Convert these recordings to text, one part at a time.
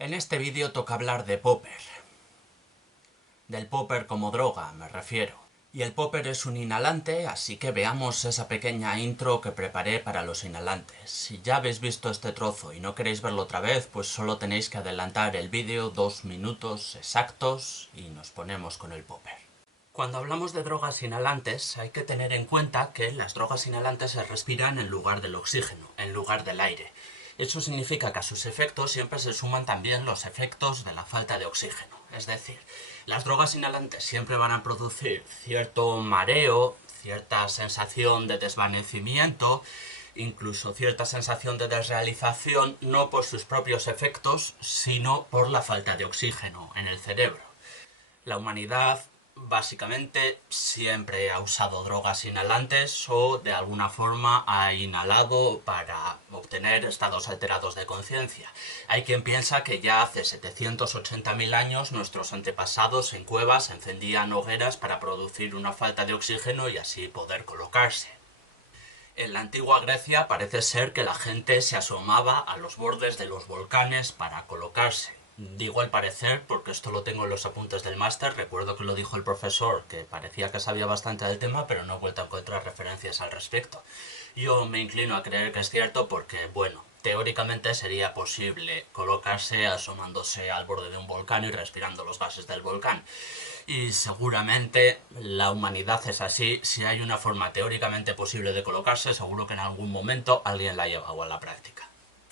En este vídeo toca hablar de popper. Del popper como droga, me refiero. Y el popper es un inhalante, así que veamos esa pequeña intro que preparé para los inhalantes. Si ya habéis visto este trozo y no queréis verlo otra vez, pues solo tenéis que adelantar el vídeo 2 minutos exactos y nos ponemos con el popper. Cuando hablamos de drogas inhalantes, hay que tener en cuenta que las drogas inhalantes se respiran en lugar del oxígeno, en lugar del aire. Eso significa que a sus efectos siempre se suman también los efectos de la falta de oxígeno. Es decir, las drogas inhalantes siempre van a producir cierto mareo, cierta sensación de desvanecimiento, incluso cierta sensación de desrealización, no por sus propios efectos, sino por la falta de oxígeno en el cerebro. La humanidad básicamente siempre ha usado drogas inhalantes o de alguna forma ha inhalado para obtener estados alterados de conciencia. Hay quien piensa que ya hace 780.000 años nuestros antepasados en cuevas encendían hogueras para producir una falta de oxígeno y así poder colocarse. En la antigua Grecia parece ser que la gente se asomaba a los bordes de los volcanes para colocarse. Digo al parecer porque esto lo tengo en los apuntes del máster, recuerdo que lo dijo el profesor, que parecía que sabía bastante del tema, pero no he vuelto a encontrar referencias al respecto. Yo me inclino a creer que es cierto porque, bueno, teóricamente sería posible colocarse asomándose al borde de un volcán y respirando los gases del volcán. Y seguramente la humanidad es así. Si hay una forma teóricamente posible de colocarse, seguro que en algún momento alguien la ha llevado a la práctica.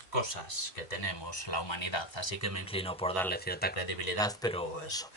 Cosas que tenemos la humanidad, así que me inclino por darle cierta credibilidad, pero eso,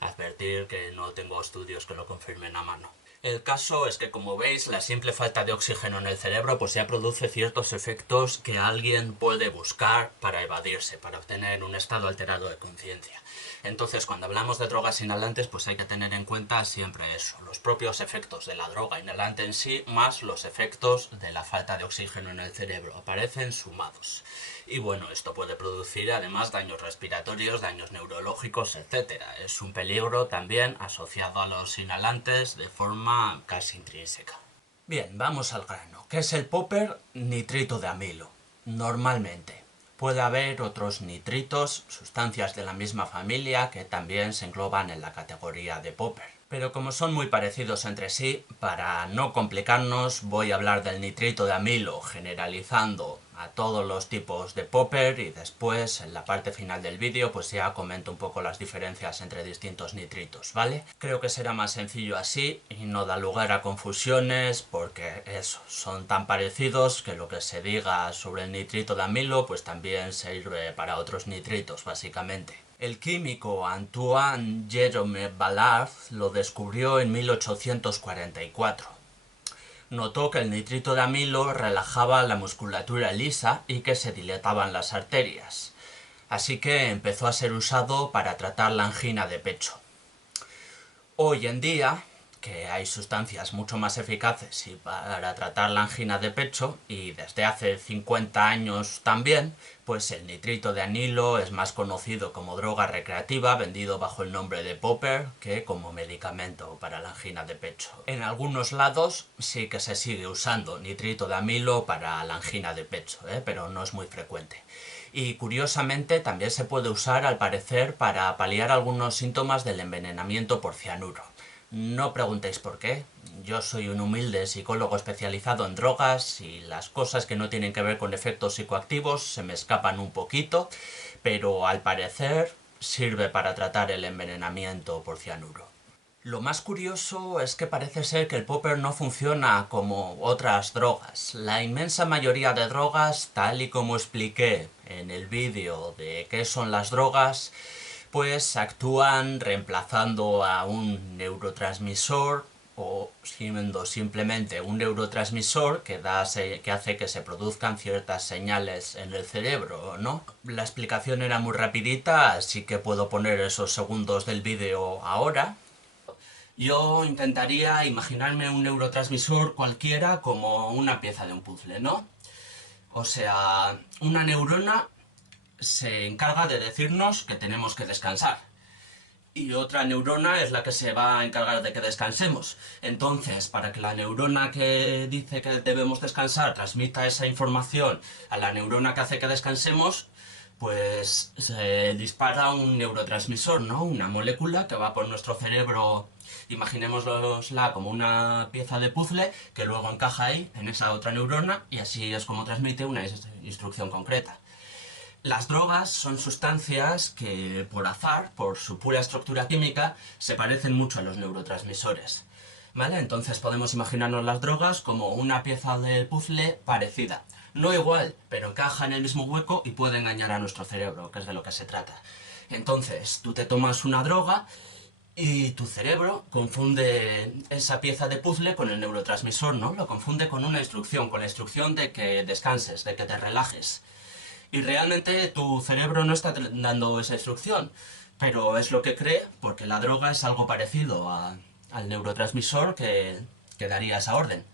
advertir que no tengo estudios que lo confirmen a mano. El caso es que, como veis, la simple falta de oxígeno en el cerebro pues ya produce ciertos efectos que alguien puede buscar para evadirse, para obtener un estado alterado de conciencia. Entonces, cuando hablamos de drogas inhalantes, pues hay que tener en cuenta siempre eso, los propios efectos de la droga inhalante en sí, más los efectos de la falta de oxígeno en el cerebro, aparecen sumados. Y bueno, esto puede producir además daños respiratorios, daños neurológicos, etc. Es un peligro también asociado a los inhalantes de forma casi intrínseca. Bien, vamos al grano. ¿Qué es el popper? Nitrito de amilo. Normalmente. Puede haber otros nitritos, sustancias de la misma familia, que también se engloban en la categoría de popper. Pero como son muy parecidos entre sí, para no complicarnos voy a hablar del nitrito de amilo generalizando a todos los tipos de popper y después en la parte final del vídeo pues ya comento un poco las diferencias entre distintos nitritos, ¿vale? Creo que será más sencillo así y no da lugar a confusiones porque eso, son tan parecidos que lo que se diga sobre el nitrito de amilo pues también sirve para otros nitritos básicamente. El químico Antoine Jerome Ballard lo descubrió en 1844. Notó que el nitrito de amilo relajaba la musculatura lisa y que se dilataban las arterias. Así que empezó a ser usado para tratar la angina de pecho. Hoy en día, que hay sustancias mucho más eficaces para tratar la angina de pecho, y desde hace 50 años también, pues el nitrito de amilo es más conocido como droga recreativa, vendido bajo el nombre de popper, que como medicamento para la angina de pecho. En algunos lados sí que se sigue usando nitrito de amilo para la angina de pecho, pero no es muy frecuente. Y curiosamente también se puede usar al parecer para paliar algunos síntomas del envenenamiento por cianuro. No preguntéis por qué, yo soy un humilde psicólogo especializado en drogas y las cosas que no tienen que ver con efectos psicoactivos se me escapan un poquito, pero al parecer sirve para tratar el envenenamiento por cianuro. Lo más curioso es que parece ser que el popper no funciona como otras drogas. La inmensa mayoría de drogas, tal y como expliqué en el vídeo de qué son las drogas, pues actúan reemplazando a un neurotransmisor o siendo simplemente un neurotransmisor que hace que se produzcan ciertas señales en el cerebro, ¿no? La explicación era muy rapidita, así que puedo poner esos segundos del vídeo ahora. Yo intentaría imaginarme un neurotransmisor cualquiera como una pieza de un puzzle, ¿no? O sea, una neurona se encarga de decirnos que tenemos que descansar. Y otra neurona es la que se va a encargar de que descansemos. Entonces, para que la neurona que dice que debemos descansar transmita esa información a la neurona que hace que descansemos, pues se dispara un neurotransmisor, ¿no? Una molécula que va por nuestro cerebro, imaginémosla como una pieza de puzzle que luego encaja ahí, en esa otra neurona, y así es como transmite una instrucción concreta. Las drogas son sustancias que, por azar, por su pura estructura química, se parecen mucho a los neurotransmisores. ¿Vale? Entonces podemos imaginarnos las drogas como una pieza del puzzle parecida. No igual, pero encaja en el mismo hueco y puede engañar a nuestro cerebro, que es de lo que se trata. Entonces, tú te tomas una droga y tu cerebro confunde esa pieza de puzzle con el neurotransmisor, ¿no? Lo confunde con una instrucción, con la instrucción de que descanses, de que te relajes. Y realmente tu cerebro no está dando esa instrucción, pero es lo que cree porque la droga es algo parecido al neurotransmisor que daría esa orden.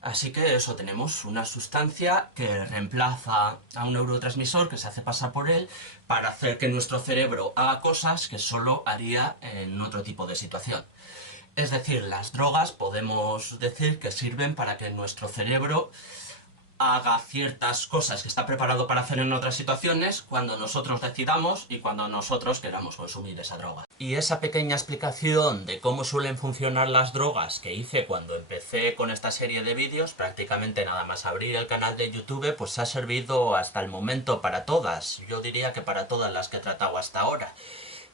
Así que eso, tenemos una sustancia que reemplaza a un neurotransmisor que se hace pasar por él para hacer que nuestro cerebro haga cosas que solo haría en otro tipo de situación. Es decir, las drogas podemos decir que sirven para que nuestro cerebro haga ciertas cosas que está preparado para hacer en otras situaciones cuando nosotros decidamos y cuando nosotros queramos consumir esa droga. Y esa pequeña explicación de cómo suelen funcionar las drogas que hice cuando empecé con esta serie de vídeos, prácticamente nada más abrir el canal de YouTube, pues ha servido hasta el momento para todas. Yo diría que para todas las que he tratado hasta ahora.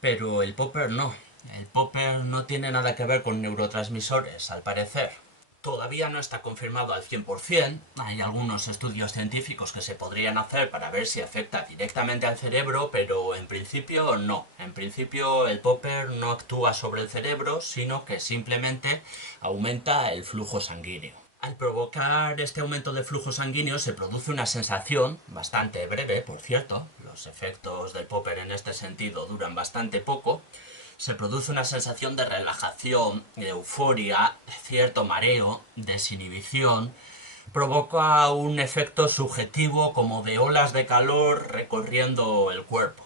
Pero el popper no. El popper no tiene nada que ver con neurotransmisores, al parecer. Todavía no está confirmado al 100%, hay algunos estudios científicos que se podrían hacer para ver si afecta directamente al cerebro, pero en principio no. En principio el popper no actúa sobre el cerebro, sino que simplemente aumenta el flujo sanguíneo. Al provocar este aumento de flujo sanguíneo se produce una sensación, bastante breve por cierto, los efectos del popper en este sentido duran bastante poco, se produce una sensación de relajación, de euforia, cierto mareo, desinhibición, provoca un efecto subjetivo como de olas de calor recorriendo el cuerpo.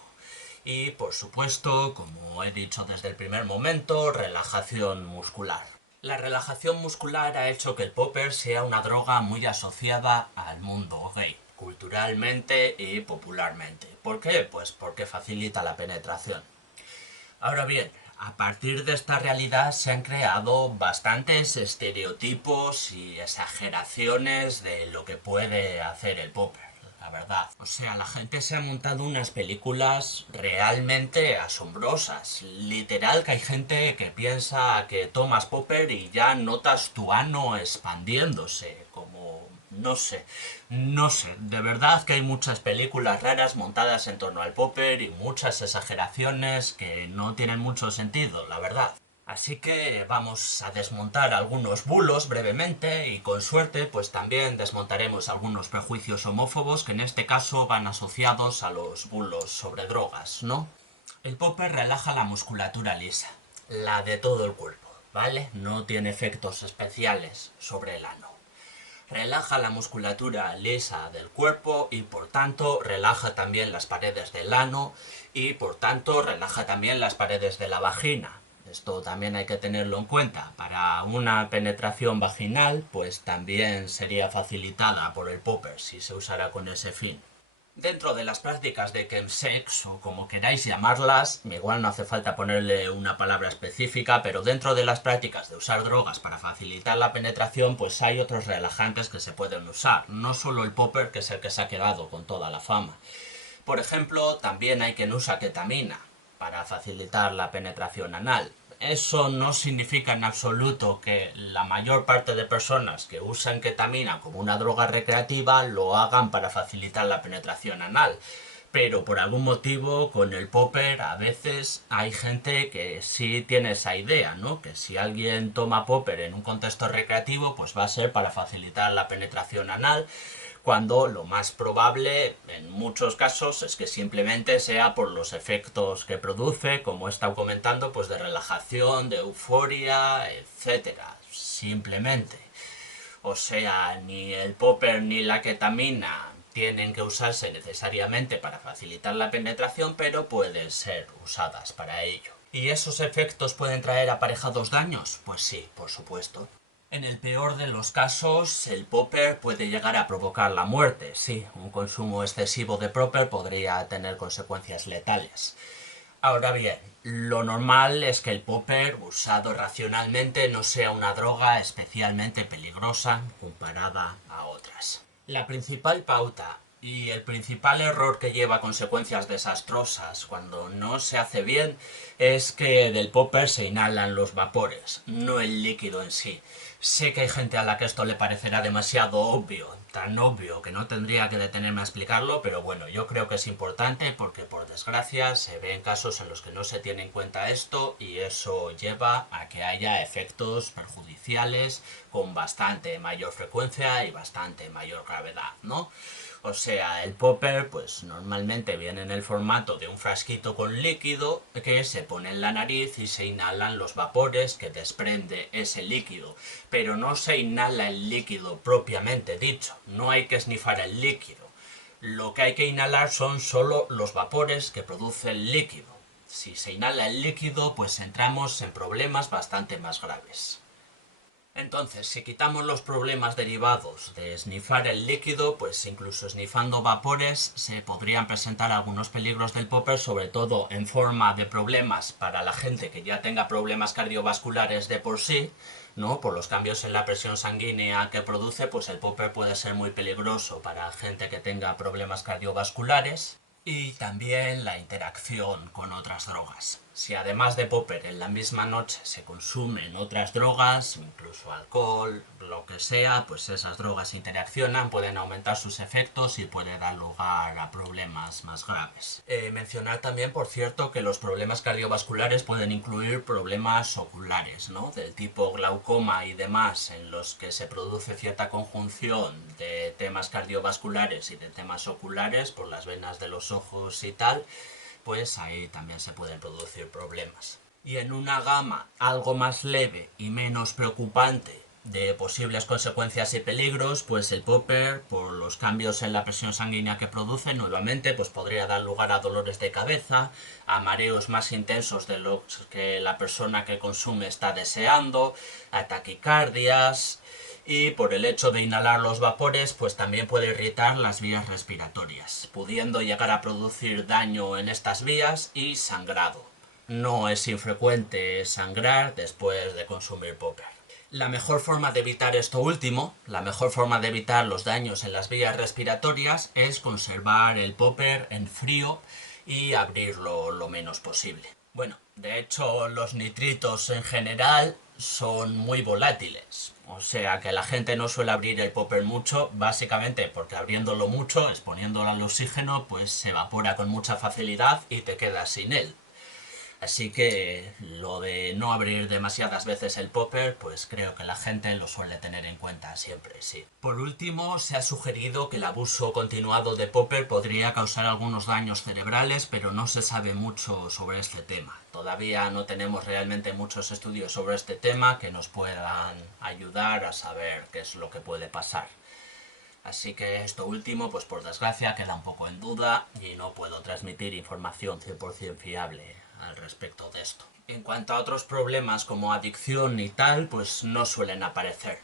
Y, por supuesto, como he dicho desde el primer momento, relajación muscular. La relajación muscular ha hecho que el popper sea una droga muy asociada al mundo gay, culturalmente y popularmente. ¿Por qué? Pues porque facilita la penetración. Ahora bien, a partir de esta realidad se han creado bastantes estereotipos y exageraciones de lo que puede hacer el popper, la verdad. O sea, la gente se ha montado unas películas realmente asombrosas. Literal que hay gente que piensa que tomas popper y ya notas tu ano expandiéndose, como no sé, de verdad que hay muchas películas raras montadas en torno al popper y muchas exageraciones que no tienen mucho sentido, la verdad. Así que vamos a desmontar algunos bulos brevemente y con suerte pues también desmontaremos algunos prejuicios homófobos que en este caso van asociados a los bulos sobre drogas, ¿no? El popper relaja la musculatura lisa, la de todo el cuerpo, ¿vale? No tiene efectos especiales sobre el ano. Relaja la musculatura lisa del cuerpo y por tanto relaja también las paredes del ano y por tanto relaja también las paredes de la vagina. Esto también hay que tenerlo en cuenta. Para una penetración vaginal pues también sería facilitada por el popper si se usara con ese fin. Dentro de las prácticas de chemsex, o como queráis llamarlas, igual no hace falta ponerle una palabra específica, pero dentro de las prácticas de usar drogas para facilitar la penetración, pues hay otros relajantes que se pueden usar, no solo el popper, que es el que se ha quedado con toda la fama. Por ejemplo, también hay quien usa ketamina para facilitar la penetración anal. Eso no significa en absoluto que la mayor parte de personas que usan ketamina como una droga recreativa lo hagan para facilitar la penetración anal. Pero por algún motivo con el popper a veces hay gente que sí tiene esa idea, ¿no? Que si alguien toma popper en un contexto recreativo pues va a ser para facilitar la penetración anal, cuando lo más probable en muchos casos es que simplemente sea por los efectos que produce, como he estado comentando, pues de relajación, de euforia, etcétera. Simplemente. O sea, ni el popper ni la ketamina tienen que usarse necesariamente para facilitar la penetración, pero pueden ser usadas para ello. ¿Y esos efectos pueden traer aparejados daños? Pues sí, por supuesto. En el peor de los casos, el popper puede llegar a provocar la muerte. Sí, un consumo excesivo de popper podría tener consecuencias letales. Ahora bien, lo normal es que el popper, usado racionalmente, no sea una droga especialmente peligrosa comparada a otras. La principal pauta y el principal error que lleva a consecuencias desastrosas cuando no se hace bien es que del popper se inhalan los vapores, no el líquido en sí. Sé que hay gente a la que esto le parecerá demasiado obvio, tan obvio que no tendría que detenerme a explicarlo, pero bueno, yo creo que es importante porque por desgracia se ven casos en los que no se tiene en cuenta esto y eso lleva a que haya efectos perjudiciales con bastante mayor frecuencia y bastante mayor gravedad, ¿no? O sea, el popper pues normalmente viene en el formato de un frasquito con líquido que se pone en la nariz y se inhalan los vapores que desprende ese líquido. Pero no se inhala el líquido propiamente dicho, no hay que snifar el líquido. Lo que hay que inhalar son solo los vapores que produce el líquido. Si se inhala el líquido, pues entramos en problemas bastante más graves. Entonces, si quitamos los problemas derivados de snifar el líquido, pues incluso snifando vapores se podrían presentar algunos peligros del popper, sobre todo en forma de problemas para la gente que ya tenga problemas cardiovasculares de por sí, ¿no? Por los cambios en la presión sanguínea que produce, pues el popper puede ser muy peligroso para gente que tenga problemas cardiovasculares. Y también la interacción con otras drogas. Si además de popper en la misma noche se consumen otras drogas, incluso alcohol, lo que sea, pues esas drogas interaccionan, pueden aumentar sus efectos y puede dar lugar a problemas más graves. Mencionar también, por cierto, que los problemas cardiovasculares pueden incluir problemas oculares, ¿no? Del tipo glaucoma y demás, en los que se produce cierta conjunción de temas cardiovasculares y de temas oculares por las venas de los ojos y tal, pues ahí también se pueden producir problemas. Y en una gama algo más leve y menos preocupante de posibles consecuencias y peligros, pues el popper, por los cambios en la presión sanguínea que produce, nuevamente, pues podría dar lugar a dolores de cabeza, a mareos más intensos de los que la persona que consume está deseando, a taquicardias, y por el hecho de inhalar los vapores, pues también puede irritar las vías respiratorias, pudiendo llegar a producir daño en estas vías y sangrado. No es infrecuente sangrar después de consumir popper. La mejor forma de evitar esto último, la mejor forma de evitar los daños en las vías respiratorias es conservar el popper en frío y abrirlo lo menos posible. Bueno, de hecho los nitritos en general son muy volátiles, o sea que la gente no suele abrir el popper mucho, básicamente porque abriéndolo mucho, exponiéndolo al oxígeno, pues se evapora con mucha facilidad y te quedas sin él. Así que lo de no abrir demasiadas veces el popper, pues creo que la gente lo suele tener en cuenta siempre, sí. Por último, se ha sugerido que el abuso continuado de popper podría causar algunos daños cerebrales, pero no se sabe mucho sobre este tema. Todavía no tenemos realmente muchos estudios sobre este tema que nos puedan ayudar a saber qué es lo que puede pasar. Así que esto último, pues por desgracia, queda un poco en duda y no puedo transmitir información 100% fiable al respecto de esto. En cuanto a otros problemas como adicción y tal, pues no suelen aparecer.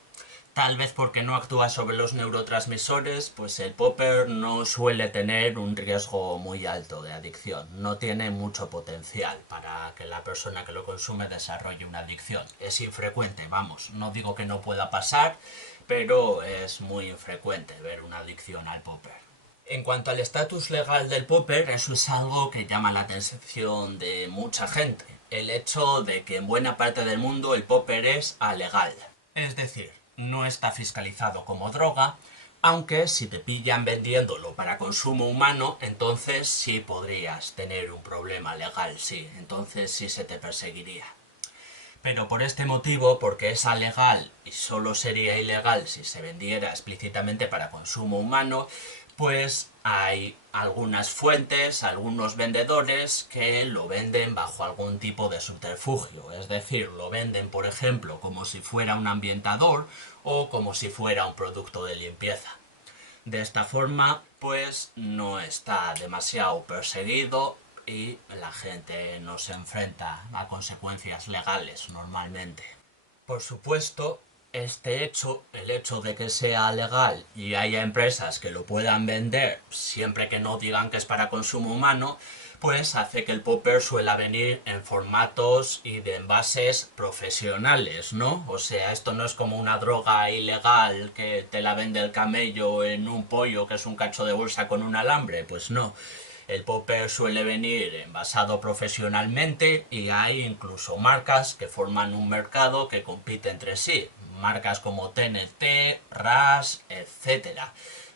Tal vez porque no actúa sobre los neurotransmisores, pues el popper no suele tener un riesgo muy alto de adicción. No tiene mucho potencial para que la persona que lo consume desarrolle una adicción. Es infrecuente, vamos, no digo que no pueda pasar, pero es muy infrecuente ver una adicción al popper. En cuanto al estatus legal del popper, eso es algo que llama la atención de mucha gente. El hecho de que en buena parte del mundo el popper es alegal. Es decir, no está fiscalizado como droga, aunque si te pillan vendiéndolo para consumo humano, entonces sí podrías tener un problema legal, sí, entonces sí se te perseguiría. Pero por este motivo, porque es alegal y solo sería ilegal si se vendiera explícitamente para consumo humano, pues hay algunas fuentes, algunos vendedores que lo venden bajo algún tipo de subterfugio. Es decir, lo venden, por ejemplo, como si fuera un ambientador o como si fuera un producto de limpieza. De esta forma, pues no está demasiado perseguido y la gente no se enfrenta a consecuencias legales normalmente. Por supuesto, Este hecho, el hecho de que sea legal y haya empresas que lo puedan vender siempre que no digan que es para consumo humano, pues hace que el popper suela venir en formatos y de envases profesionales, ¿no? O sea, esto no es como una droga ilegal que te la vende el camello en un pollo que es un cacho de bolsa con un alambre, pues no. El popper suele venir envasado profesionalmente y hay incluso marcas que forman un mercado que compite entre sí. Marcas como TNT, RAS, etcétera.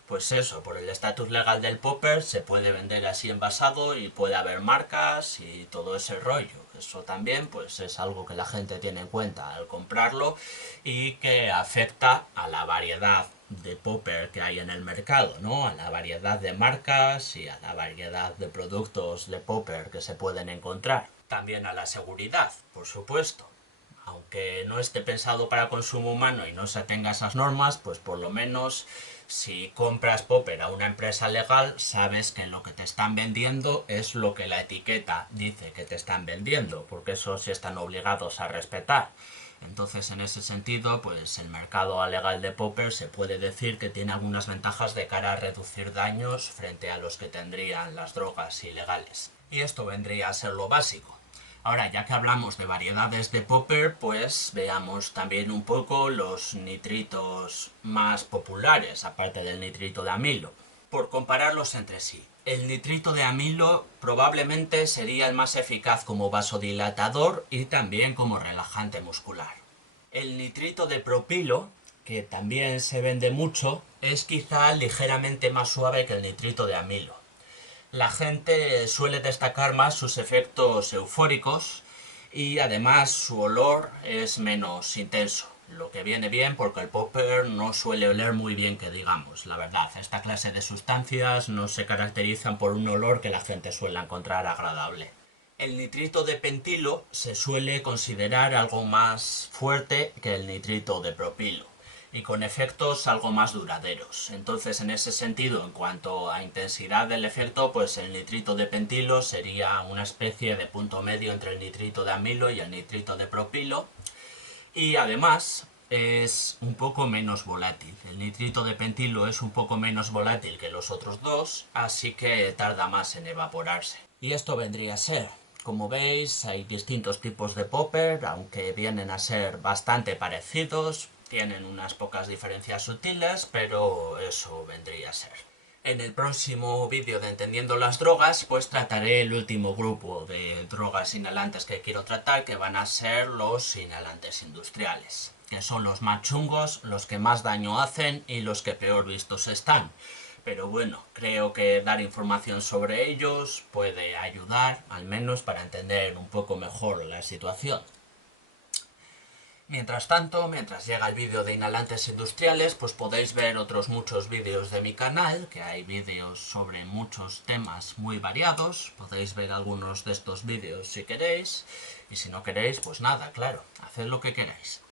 Pues eso, por el estatus legal del popper se puede vender así envasado y puede haber marcas y todo ese rollo. Eso también pues es algo que la gente tiene en cuenta al comprarlo y que afecta a la variedad de popper que hay en el mercado, ¿no? A la variedad de marcas y a la variedad de productos de popper que se pueden encontrar. También a la seguridad, por supuesto. Aunque no esté pensado para consumo humano y no se tenga esas normas, pues por lo menos si compras popper a una empresa legal, sabes que lo que te están vendiendo es lo que la etiqueta dice que te están vendiendo, porque eso sí están obligados a respetar. Entonces, en ese sentido, pues el mercado legal de popper se puede decir que tiene algunas ventajas de cara a reducir daños frente a los que tendrían las drogas ilegales. Y esto vendría a ser lo básico. Ahora, ya que hablamos de variedades de popper, pues veamos también un poco los nitritos más populares, aparte del nitrito de amilo, por compararlos entre sí. El nitrito de amilo probablemente sería el más eficaz como vasodilatador y también como relajante muscular. El nitrito de propilo, que también se vende mucho, es quizá ligeramente más suave que el nitrito de amilo. La gente suele destacar más sus efectos eufóricos y además su olor es menos intenso, lo que viene bien porque el popper no suele oler muy bien, que digamos, la verdad. Esta clase de sustancias no se caracterizan por un olor que la gente suele encontrar agradable. El nitrito de pentilo se suele considerar algo más fuerte que el nitrito de propilo y con efectos algo más duraderos. Entonces, en ese sentido, en cuanto a intensidad del efecto, pues el nitrito de pentilo sería una especie de punto medio entre el nitrito de amilo y el nitrito de propilo. Y además es un poco menos volátil. El nitrito de pentilo es un poco menos volátil que los otros dos, así que tarda más en evaporarse. Y esto vendría a ser. Como veis, hay distintos tipos de popper, aunque vienen a ser bastante parecidos, tienen unas pocas diferencias sutiles, pero eso vendría a ser. En el próximo vídeo de Entendiendo las drogas, pues trataré el último grupo de drogas inhalantes que quiero tratar, que van a ser los inhalantes industriales, que son los más chungos, los que más daño hacen y los que peor vistos están. Pero bueno, creo que dar información sobre ellos puede ayudar, al menos para entender un poco mejor la situación. Mientras tanto, mientras llega el vídeo de inhalantes industriales, pues podéis ver otros muchos vídeos de mi canal, que hay vídeos sobre muchos temas muy variados. Podéis ver algunos de estos vídeos si queréis, y si no queréis, pues nada, claro, haced lo que queráis.